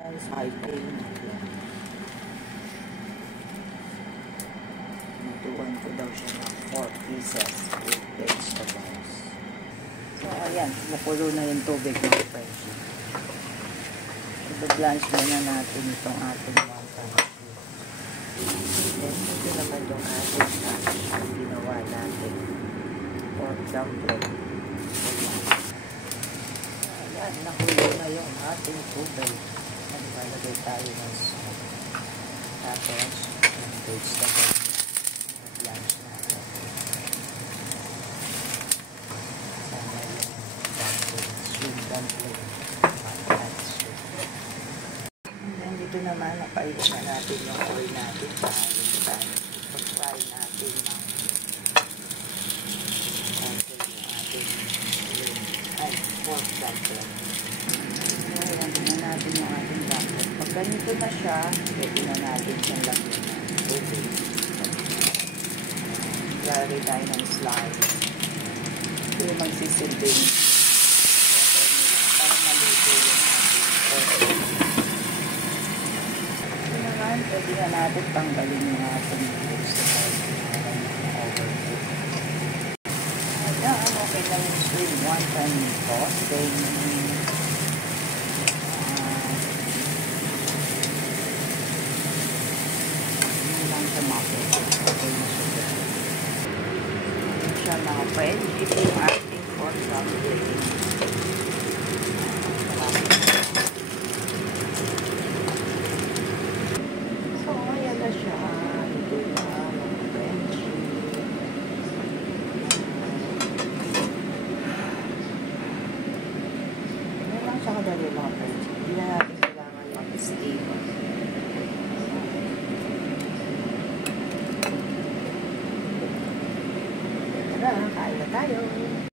Cycling. Natuwan ko daw siya ng 4 pieces with vegetables. So, ayan. Nakulo na yung tubig ng friendship. I-blanch muna natin itong ating wantan. Then, ito naman yung ating ginawa natin. Pork dumpling. Ayan. Nakulo na yung ating tubig. Naglalagay tayo ng salt. Tapos, yung vegetable lunch natin. Sama yung dumpling, shrimp dumpling. And dito naman, napailin na natin yung oil natin. Pag-fry natin ng konti yung ating pork dumpling. Ayan na natin yung ating dumpling. Pag ganito na siya, pwede na natin siyang lagyan ng tubig. Lalagay tayo ng slice. Ito yung magsisilbing para maluto yung ating pork. Ito naman, pwede na natin tanggalin yung ating vegetable para ma-overcook. Ayan, okay na yung shrimp wonton toasting. Siya mga friend, ito yung ating pork dumpling. So, ayan na siya. Ito na mga friend. Ayan lang siya kadali mga friend. Hindi na natin kailangan mag-steam. Kain na tayo.